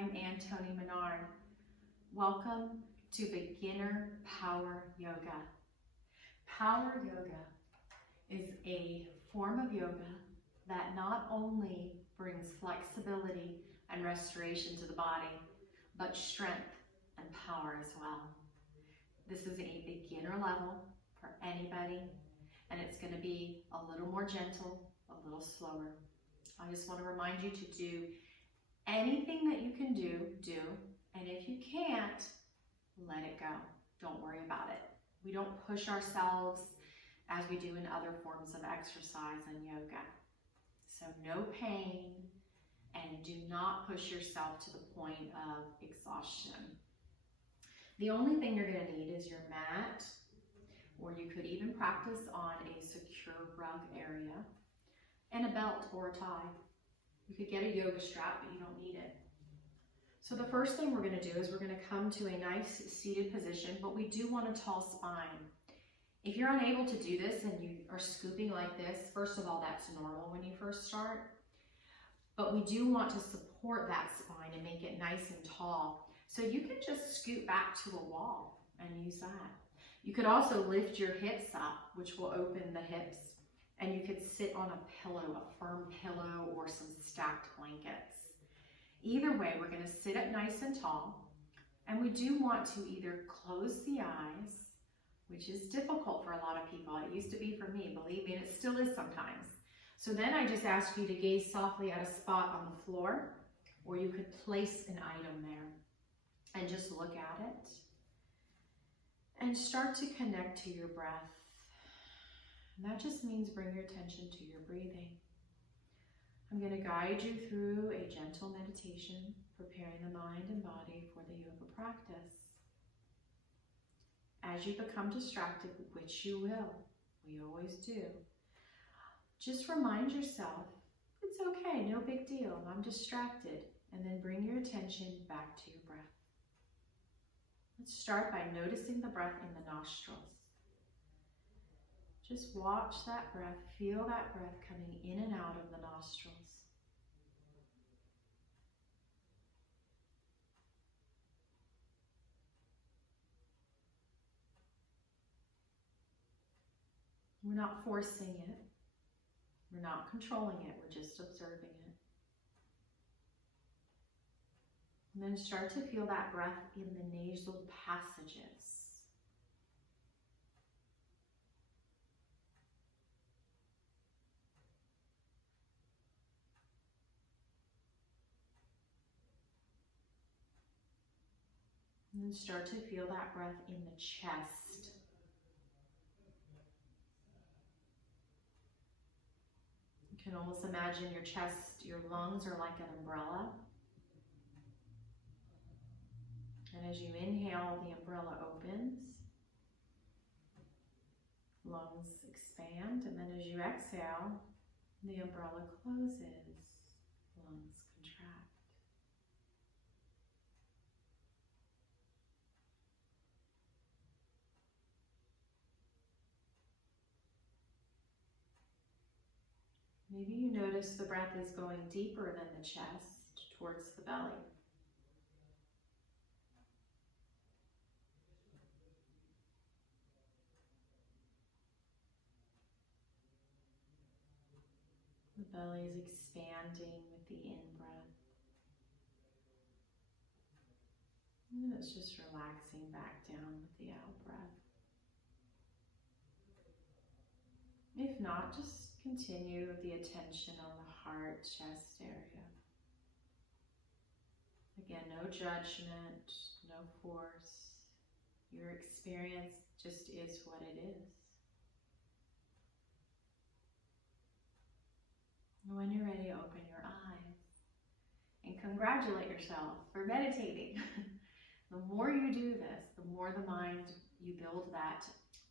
I'm Toni Minard. Welcome to Beginner Power Yoga. Power Yoga is a form of yoga that not only brings flexibility and restoration to the body, but strength and power as well. This is a beginner level for anybody, and it's going to be a little more gentle, a little slower. I just want to remind you to do anything that you can do, and if you can't, let it go. Don't worry about it. We don't push ourselves as we do in other forms of exercise and yoga. So no pain, and do not push yourself to the point of exhaustion. The only thing you're going to need is your mat, or you could even practice on a secure rug area, and a belt or a tie. You could get a yoga strap, but you don't need it. So the first thing we're going to do is we're going to come to a nice seated position, but we do want a tall spine. If you're unable to do this and you are scooping like this, first of all, that's normal when you first start. But we do want to support that spine and make it nice and tall. So you can just scoot back to a wall and use that. You could also lift your hips up, which will open the hips. And you could sit on a pillow, a firm pillow, or some stacked blankets. Either way, we're going to sit up nice and tall. And we do want to either close the eyes, which is difficult for a lot of people. It used to be for me, believe me, and it still is sometimes. So then I just ask you to gaze softly at a spot on the floor, or you could place an item there and just look at it. And start to connect to your breath. And that just means bring your attention to your breathing. I'm going to guide you through a gentle meditation, preparing the mind and body for the yoga practice. As you become distracted, which you will, we always do, just remind yourself, it's okay, no big deal, I'm distracted, and then bring your attention back to your breath. Let's start by noticing the breath in the nostrils. Just watch that breath, feel that breath coming in and out of the nostrils. We're not forcing it. We're not controlling it. We're just observing it. And then start to feel that breath in the nasal passages. And then start to feel that breath in the chest. You can almost imagine your chest, your lungs are like an umbrella. And as you inhale, the umbrella opens. Lungs expand, and then as you exhale, the umbrella closes. Lungs contract. Maybe you notice the breath is going deeper than the chest, towards the belly. The belly is expanding with the in-breath. And it's just relaxing back down with the out-breath. If not, just continue the attention on the heart, chest area. Again, no judgment, no force. Your experience just is what it is. And when you're ready, open your eyes and congratulate yourself for meditating. The more you do this, the more the mind, you build that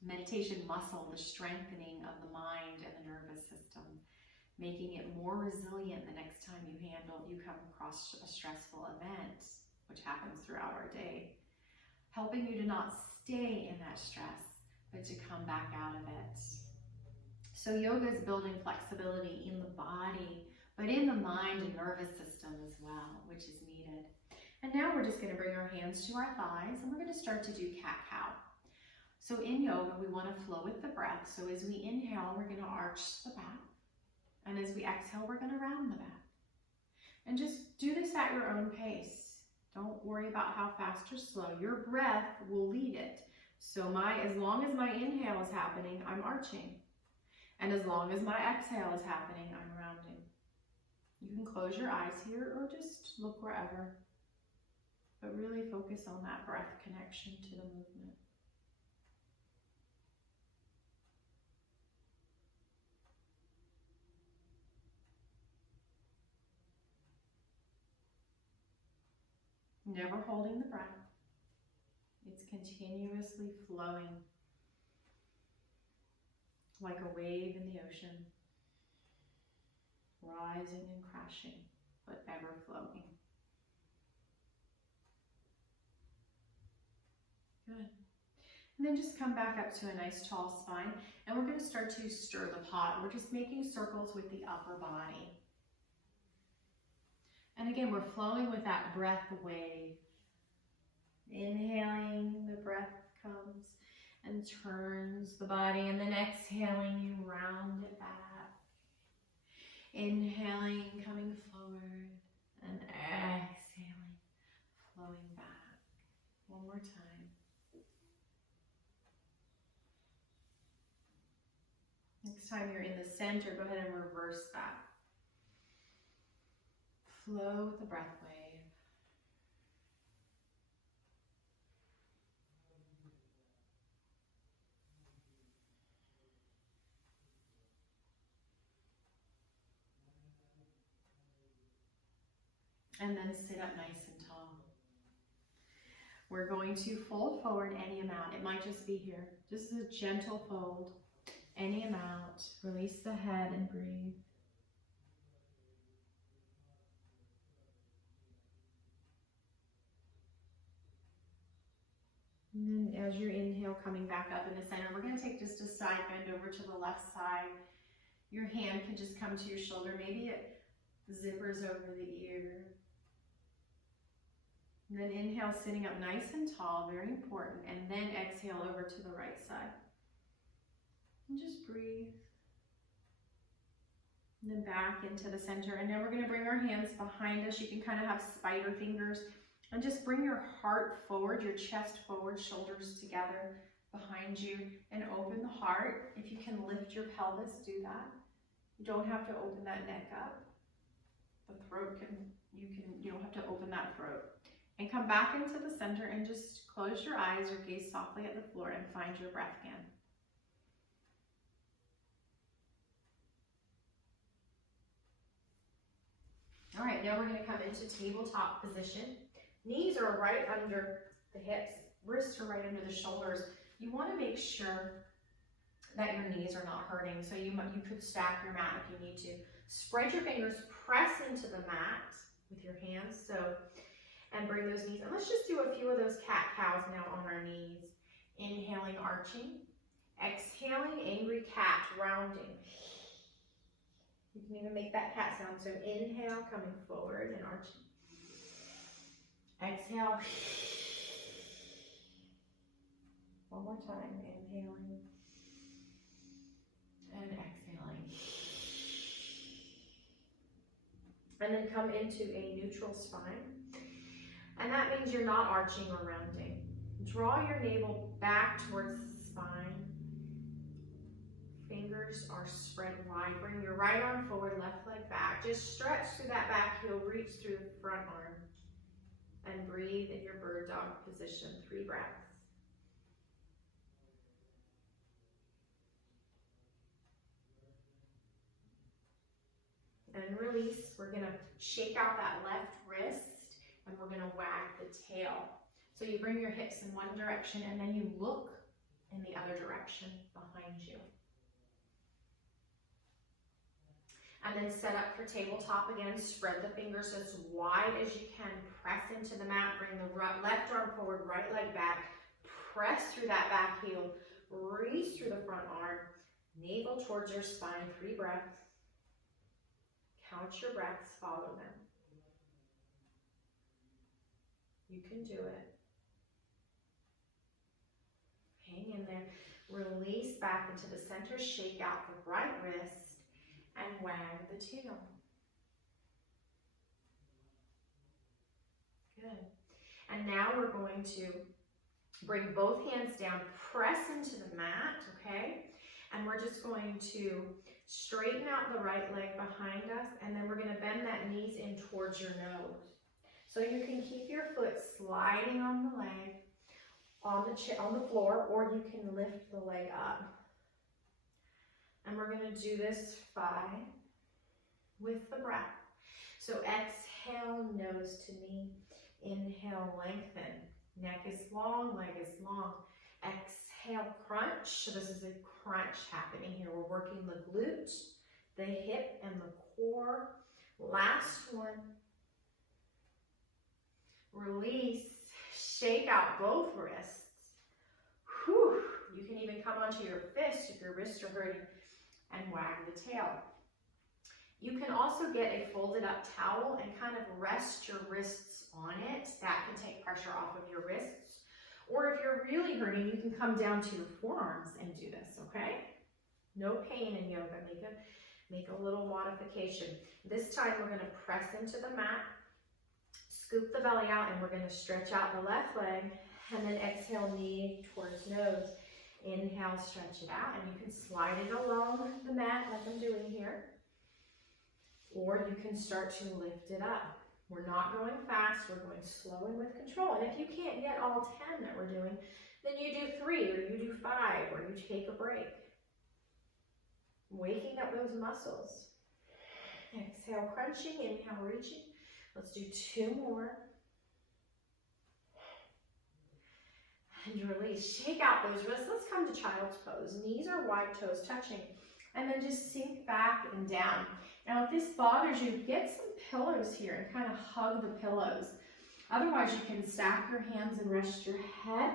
meditation muscle, the strengthening of the mind and the nervous system, making it more resilient the next time you come across a stressful event, which happens throughout our day, helping you to not stay in that stress, but to come back out of it. So yoga is building flexibility in the body, but in the mind and nervous system as well, which is needed. And now we're just going to bring our hands to our thighs and we're going to start to do cat-cow. So in yoga, we want to flow with the breath. So as we inhale, we're going to arch the back. And as we exhale, we're going to round the back. And just do this at your own pace. Don't worry about how fast or slow. Your breath will lead it. So as long as my inhale is happening, I'm arching. And as long as my exhale is happening, I'm rounding. You can close your eyes here or just look wherever. But really focus on that breath connection to the movement. Never holding the breath. It's continuously flowing like a wave in the ocean, rising and crashing, but ever flowing. Good. And then just come back up to a nice tall spine, and we're going to start to stir the pot. We're just making circles with the upper body. And again, we're flowing with that breath wave. Inhaling, the breath comes and turns the body, and then exhaling, you round it back. Inhaling, coming forward, and exhaling, flowing back. One more time. Next time you're in the center, go ahead and reverse that. Flow with the breath wave. And then sit up nice and tall. We're going to fold forward any amount. It might just be here. Just a gentle fold. Any amount. Release the head and breathe. And then as you inhale, coming back up in the center, we're going to take just a side bend over to the left side. Your hand can just come to your shoulder. Maybe it zippers over the ear. And then inhale, sitting up nice and tall, very important. And then exhale over to the right side. And just breathe. And then back into the center. And now we're going to bring our hands behind us. You can kind of have spider fingers. And just bring your heart forward, your chest forward, shoulders together behind you. And open the heart. If you can lift your pelvis, do that. You don't have to open that neck up. The throat you don't have to open that throat. And come back into the center and just close your eyes or gaze softly at the floor and find your breath again. All right, now we're going to come into tabletop position. Knees are right under the hips, wrists are right under the shoulders. You want to make sure that your knees are not hurting. So you could stack your mat if you need to. Spread your fingers, press into the mat with your hands. And bring those knees. And let's just do a few of those cat-cows now on our knees. Inhaling, arching. Exhaling, angry cat, rounding. You can even make that cat sound. So inhale, coming forward and arching. Exhale. One more time. Inhaling. And exhaling. And then come into a neutral spine. And that means you're not arching or rounding. Draw your navel back towards the spine. Fingers are spread wide. Bring your right arm forward, left leg back. Just stretch through that back heel, reach through the front arm. And breathe in your bird dog position. 3 breaths. And release. We're going to shake out that left wrist. And we're going to wag the tail. So you bring your hips in one direction and then you look in the other direction behind you. And then set up for tabletop again. Spread the fingers as wide as you can. Press into the mat. Bring the left arm forward, right leg back. Press through that back heel. Reach through the front arm. Navel towards your spine. 3 breaths. Count your breaths. Follow them. You can do it. Hang in there. Release back into the center. Shake out the right wrist and wag the tail. Good. And now we're going to bring both hands down, press into the mat, okay? And we're just going to straighten out the right leg behind us, and then we're going to bend that knees in towards your nose. So you can keep your foot sliding on the leg, on the floor, or you can lift the leg up. And we're going to do this 5 with the breath. So exhale, nose to knee. Inhale, lengthen. Neck is long, leg is long. Exhale, crunch. So this is a crunch happening here. We're working the glute, the hip, and the core. Last one. Release. Shake out both wrists. Whew. You can even come onto your fist if your wrists are hurting and wag the tail. You can also get a folded up towel and kind of rest your wrists on it. That can take pressure off of your wrists. Or if you're really hurting, you can come down to your forearms and do this, okay? No pain in yoga. Make a little modification. This time we're going to press into the mat, scoop the belly out, and we're going to stretch out the left leg, and then exhale, knee towards nose. Inhale, stretch it out, and you can slide it along the mat like I'm doing here. Or you can start to lift it up. We're not going fast, we're going slow and with control. And if you can't get all 10 that we're doing, then you do 3, or you do 5, or you take a break. Waking up those muscles. Exhale, crunching, inhale, reaching. Let's do 2 more. And release, shake out those wrists. Let's come to child's pose. Knees are wide, toes touching. And then just sink back and down. Now, if this bothers you, get some pillows here and kind of hug the pillows. Otherwise, you can stack your hands and rest your head.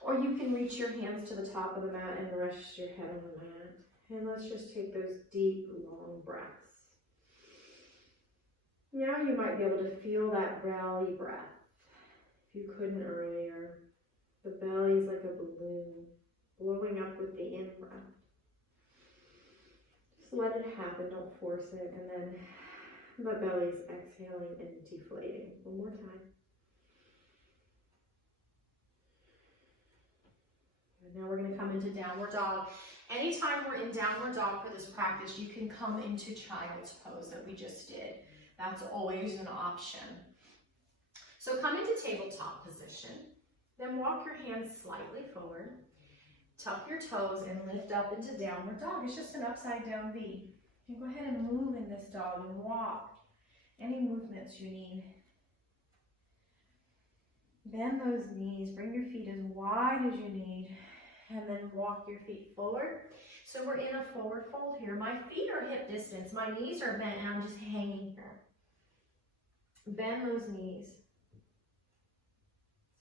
Or you can reach your hands to the top of the mat and rest your head on the mat. And let's just take those deep, long breaths. Now you might be able to feel that belly breath. If you couldn't earlier, the belly is like a balloon blowing up with the in-breath. Just let it happen, don't force it, and then the belly's exhaling and deflating. One more time. And now we're going to come into downward dog. Anytime we're in downward dog for this practice, you can come into child's pose that we just did. That's always an option. So come into tabletop position. Then walk your hands slightly forward. Tuck your toes and lift up into downward dog. It's just an upside down V. You can go ahead and move in this dog and walk. Any movements you need. Bend those knees. Bring your feet as wide as you need. And then walk your feet forward. So we're in a forward fold here. My feet are hip distance. My knees are bent and I'm just hanging here. Bend those knees.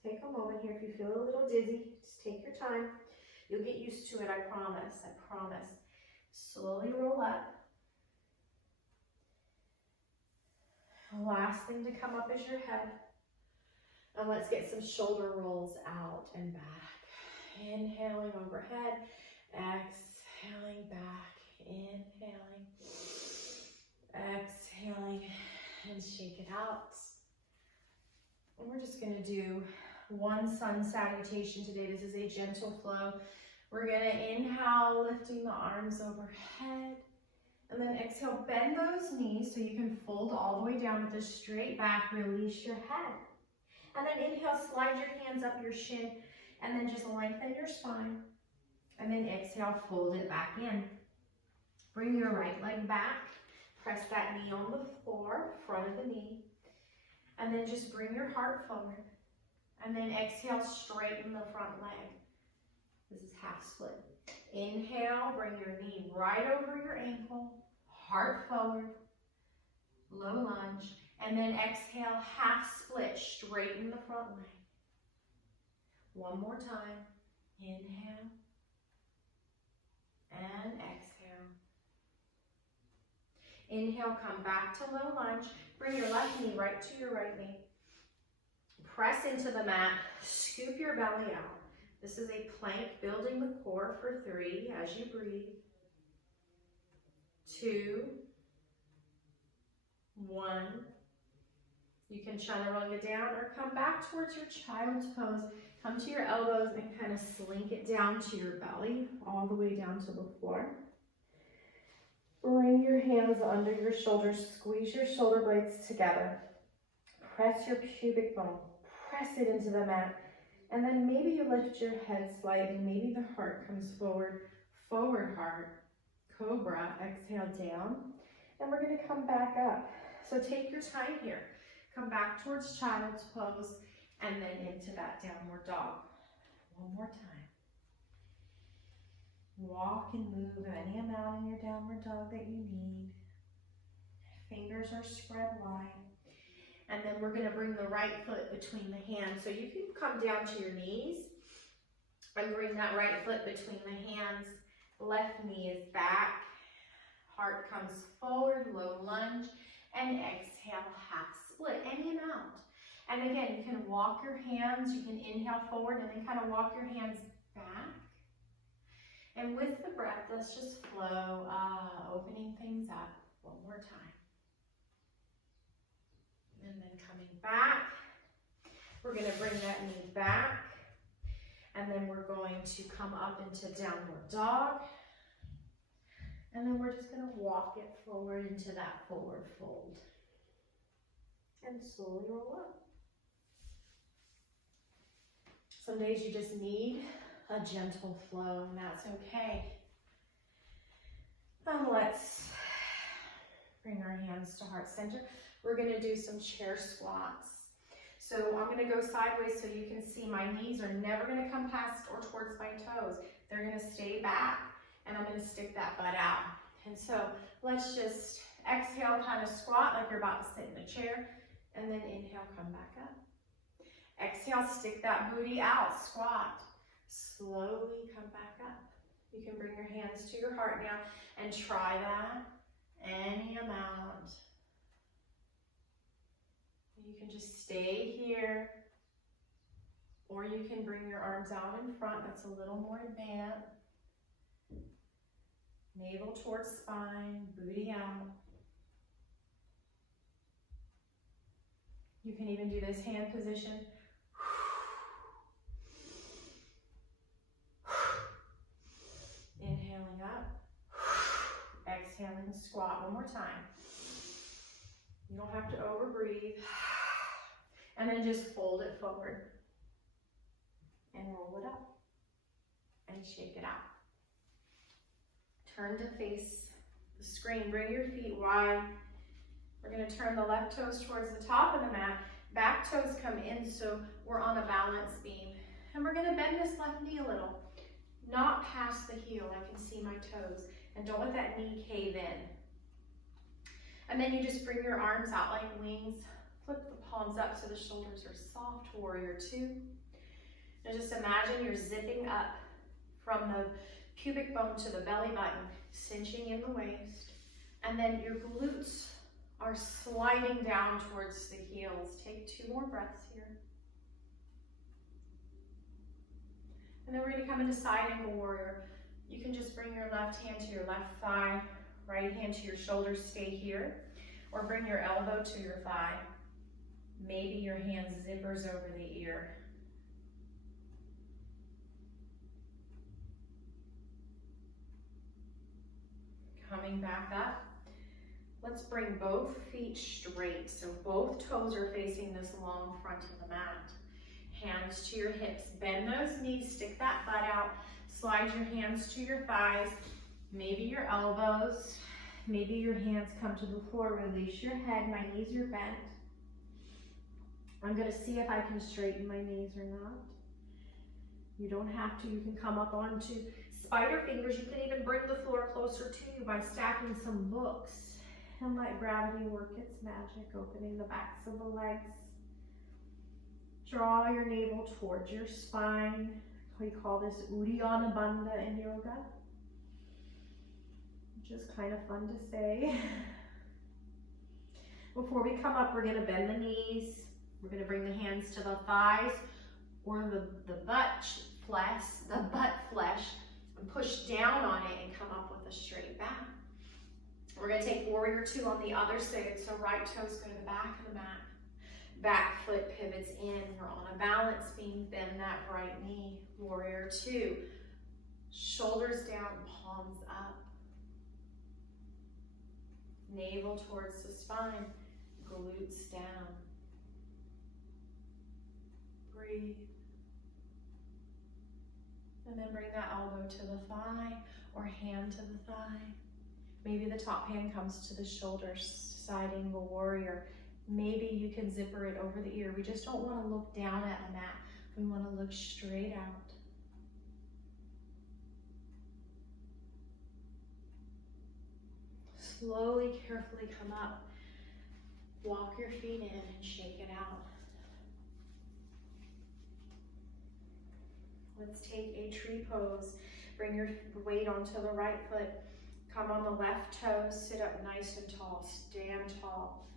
Take a moment here. If you feel a little dizzy, just take your time. You'll get used to it, I promise. I promise. Slowly roll up. The last thing to come up is your head. And let's get some shoulder rolls out and back. Inhaling overhead. Exhaling back. Inhaling. Exhaling. And shake it out. And we're just going to do one sun salutation today. This is a gentle flow. We're going to inhale, lifting the arms overhead. And then exhale, bend those knees so you can fold all the way down with a straight back. Release your head. And then inhale, slide your hands up your shin. And then just lengthen your spine. And then exhale, fold it back in. Bring your right leg back. Press that knee on the floor, front of the knee. And then just bring your heart forward. And then exhale, straighten the front leg. This is half split. Inhale, bring your knee right over your ankle, heart forward, low lunge. And then exhale, half split, straighten the front leg. One more time. Inhale. And exhale. Inhale, come back to low lunge. Bring your left knee right to your right knee. Press into the mat, scoop your belly out. This is a plank, building the core for 3 as you breathe. 2, 1. You can chaturanga down or come back towards your child's pose. Come to your elbows and kind of slink it down to your belly, all the way down to the floor. Bring your hands under your shoulders, squeeze your shoulder blades together. Press your pubic bone, press it into the mat. And then maybe you lift your head slightly, maybe the heart comes forward, forward heart, cobra, exhale down. And we're gonna come back up. So take your time here. Come back towards child's pose and then into that downward dog. One more time. Walk and move any amount in your downward dog that you need. Fingers are spread wide. And then we're gonna bring the right foot between the hands. So you can come down to your knees and bring that right foot between the hands. Left knee is back. Heart comes forward, low lunge, and exhale, half split, any amount. And again, you can walk your hands, you can inhale forward and then kind of walk your hands back. And with the breath, let's just flow, opening things up one more time. And then coming back, we're gonna bring that knee back. And then we're going to come up into downward dog. And then we're just gonna walk it forward into that forward fold. And slowly roll up. Some days you just need a gentle flow, and that's okay. And let's bring our hands to heart center. We're gonna do some chair squats. So I'm gonna go sideways so you can see my knees are never gonna come past or towards my toes. They're gonna stay back, and I'm gonna stick that butt out. And so let's just exhale, kind of squat like you're about to sit in a chair, and then inhale, come back up. Exhale, stick that booty out, squat. Slowly come back up. You can bring your hands to your heart now and try that, any amount. You can just stay here, or you can bring your arms out in front. That's a little more advanced. Navel towards spine, booty out. You can even do this hand position. Inhaling up, exhaling, squat one more time. You don't have to over breathe. And then just fold it forward and roll it up and shake it out. Turn to face the screen. Bring your feet wide. We're going to turn the left toes towards the top of the mat. Back toes come in, so we're on a balance beam. And we're going to bend this left knee a little. Not past the heel. I can see my toes. And don't let that knee cave in. And then you just bring your arms out like wings. Flip the palms up so the shoulders are soft. Warrior 2. And just imagine you're zipping up from the pubic bone to the belly button, cinching in the waist. And then your glutes are sliding down towards the heels. Take 2 more breaths here. And then we're going to come into side angle warrior. You can just bring your left hand to your left thigh, right hand to your shoulder, stay here. Or bring your elbow to your thigh. Maybe your hand zippers over the ear. Coming back up. Let's bring both feet straight. So both toes are facing this long front of the mat. Hands to your hips. Bend those knees, stick that butt out. Slide your hands to your thighs. Maybe your elbows. Maybe your hands come to the floor. Release your head. My knees are bent. I'm going to see if I can straighten my knees or not. You don't have to. You can come up onto spider fingers. You can even bring the floor closer to you by stacking some books. And let gravity work its magic, opening the backs of the legs. Draw your navel towards your spine. We call this Uddiyana Bandha in yoga, which is kind of fun to say. Before we come up, we're going to bend the knees, We're gonna bring the hands to the thighs or the butt flesh, and push down on it and come up with a straight back. We're gonna take warrior two on the other side. So right toes go to the back of the mat. Back foot pivots in. We're on a balance beam. Bend that right knee. Warrior two. Shoulders down, palms up. Navel towards the spine. Glutes down. Breathe. And then bring that elbow to the thigh or hand to the thigh. Maybe the top hand comes to the shoulder, side angle warrior. Maybe you can zipper it over the ear. We just don't want to look down at the mat. We want to look straight out. Slowly, carefully come up. Walk your feet in and shake it out. Let's take a tree pose. Bring your weight onto the right foot. Come on the left toe, sit up nice and tall, stand tall.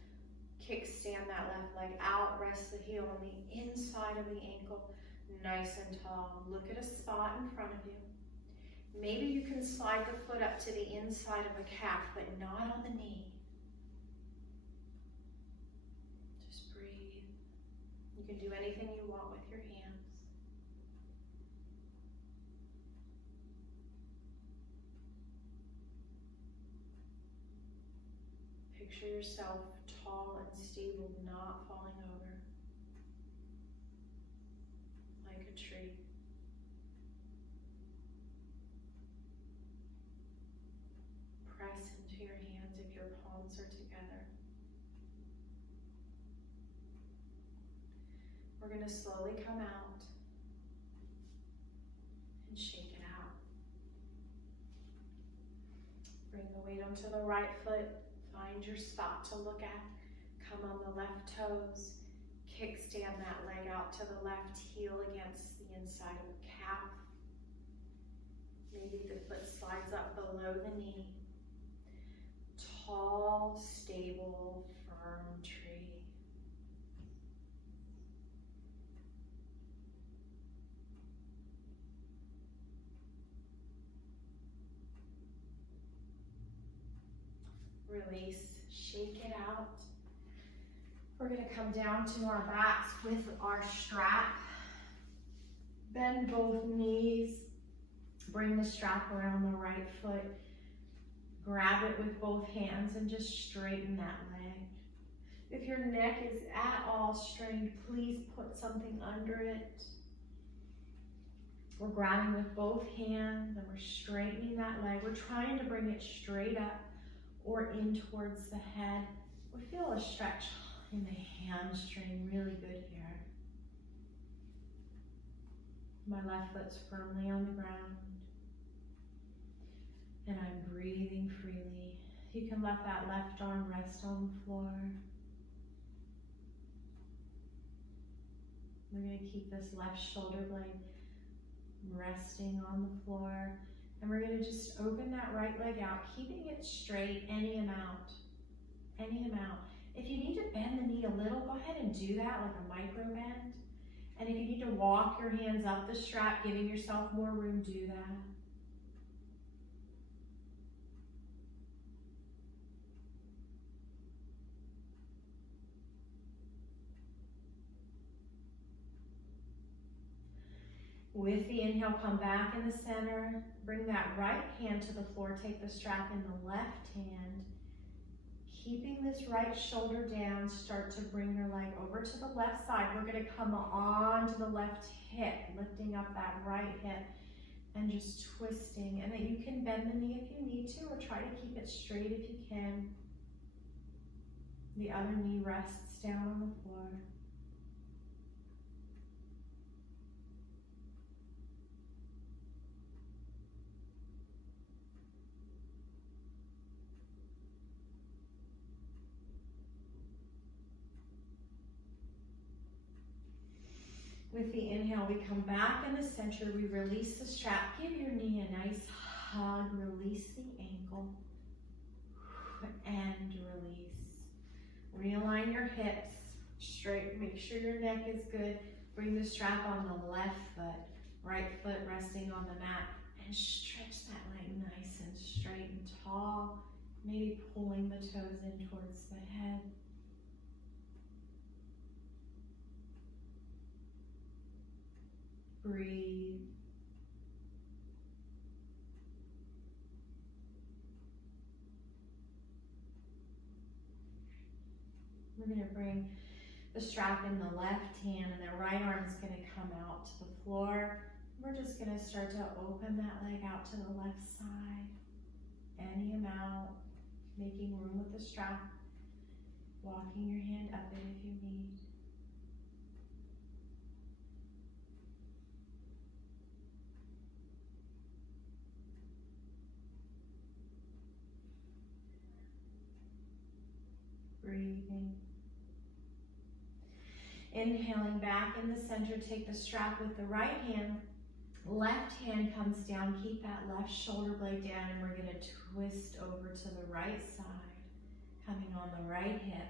Kickstand that left leg out, rest the heel on the inside of the ankle, nice and tall. Look at a spot in front of you. Maybe you can slide the foot up to the inside of a calf, but not on the knee. Just breathe. You can do anything you want with your hands. Picture yourself tall and stable, not falling over, like a tree. Press into your hands if your palms are together. We're going to slowly come out and shake it out. Bring the weight onto the right foot. Find your spot to look at. Come on the left toes. Kickstand that leg out to the left, heel against the inside of the calf. Maybe the foot slides up below the knee. Tall, stable, firm tree. Release, shake it out. We're going to come down to our backs with our strap. Bend both knees. Bring the strap around the right foot. Grab it with both hands and just straighten that leg. If your neck is at all strained, please put something under it. We're grabbing with both hands and we're straightening that leg. We're trying to bring it straight up or in towards the head. We feel a stretch in the hamstring, really good here. My left foot's firmly on the ground. And I'm breathing freely. You can let that left arm rest on the floor. We're going to keep this left shoulder blade resting on the floor. And we're going to just open that right leg out, keeping it straight any amount. Any amount. If you need to bend the knee a little, go ahead and do that, like a micro bend. And if you need to walk your hands up the strap, giving yourself more room, do that. With the inhale, come back in the center. Bring that right hand to the floor. Take the strap in the left hand. Keeping this right shoulder down, start to bring your leg over to the left side. We're going to come on to the left hip, lifting up that right hip and just twisting. And then you can bend the knee if you need to, or try to keep it straight if you can. The other knee rests down on the floor. With the inhale, we come back in the center. We release the strap. Give your knee a nice hug. Release the ankle. And release. Realign your hips. Straighten Make sure your neck is good. Bring the strap on the left foot, right foot resting on the mat, and stretch that leg nice and straight and tall. Maybe pulling the toes in towards the head. Breathe. We're going to bring the strap in the left hand, and the right arm is going to come out to the floor. We're just going to start to open that leg out to the left side. Any amount, making room with the strap. Walking your hand up it if you need. Breathing. Inhaling back in the center, take the strap with the right hand. Left hand comes down, keep that left shoulder blade down, and we're going to twist over to the right side, coming on the right hip.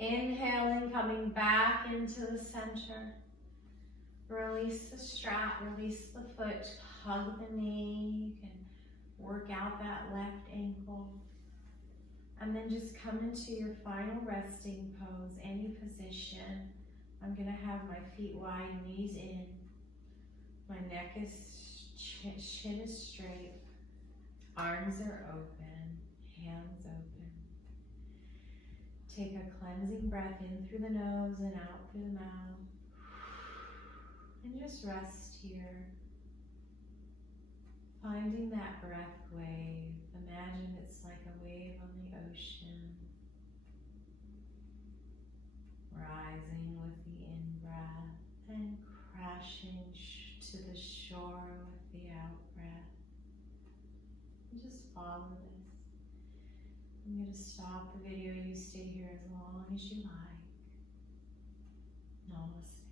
Inhaling, coming back into the center. Release the strap, release the foot, hug the knee. You can work out that left ankle. And then just come into your final resting pose, any position. I'm gonna have my feet wide, knees in. My neck is, chin is straight. Arms are open, hands open. Take a cleansing breath in through the nose and out through the mouth. And just rest here. Finding that breath wave. Imagine it's like a wave on the ocean. Rising with the in-breath and crashing to the shore with the out-breath. And just follow this. I'm going to stop the video. You stay here as long as you like. Namaste.